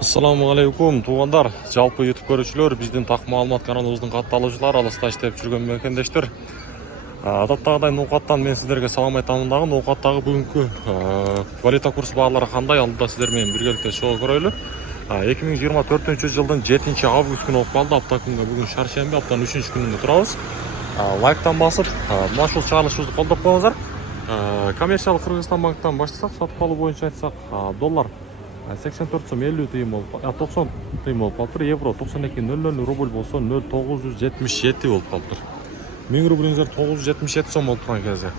Ассаламу алейкум туугандар, жалпы YouTube көрүүчүлөр, биздин так маалымат каналыбыздын катталуучулары, алыста иштеп жүргөн мекендештер. Адаттагыдай ноокаттан мен сиздерге салам айтамын дагы. Ноокаттагы бүгүнкү валюта курс баалары кандай, алдыда сиздер менен биргеликте чогуу көрөлү. 2024-жылдын 7-август күнү болуп калды. Апта күнгө бүгүн шаршемби, аптанын 3-күнүндө турабыз. Лайктан басып, мына ушул чыгарылышыбызды колдоп коюңуздар. Коммерциялык Кыргызстан банктан баштасак, сатып алуу боюнча айтсак, доллар 84 сом 50 тыйын болуп, 90 тыйын болуп калыптыр. Евро 92.00, рубль болсо 0,977 болуп калыптыр. 1000 рублиңиздер 977 сом болуп турган кезде.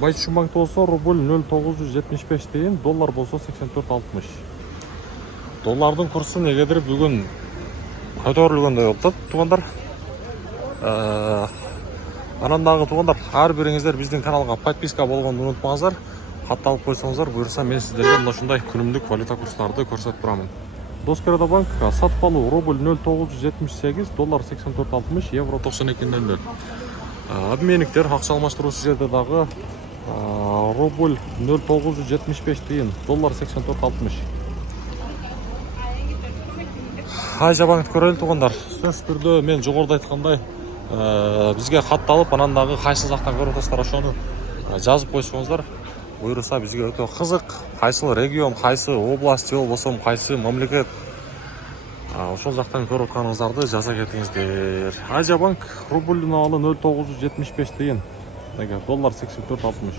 Байчушун банкта болсо рубль 0,975 тыйын, доллар болсо 84.60. Доллардын курсу негедир бүгүн көтөрүлгөндөй болуп атат, туугандар. Анан дагы туугандар, ар бириңиздер биздин каналга подписка болгонду унутпаңыздар. Катталып койсоңуздар, буюрса мен сиздерге мына ушундай күнүмдүк валюта курстарды көрсөтүп турамын. Доскоро банк сатып алуу рубль 0,978, доллар 84.60, евро 92.00. Обменниктер акча алмаштыруучу жерде дагы рубль 0,975 тыйын, доллар 84.60. Айжа банкты көрөлү туугандар. Сөзсүз түрдө мен жогоруда айткандай бизге катталып, анан дагы кайсы жактан көрүп атасыздар ошону жазып койсоңуздар. Буюрса бизге өтө кызык, кайсы регион, кайсы область же болбосо кайсы мамлекет ошол жактан көрүп атканыңыздарды жаза кетиңиздер. Айжа банк рубльдун абалы 0,975 тыйын, доллар 84.60.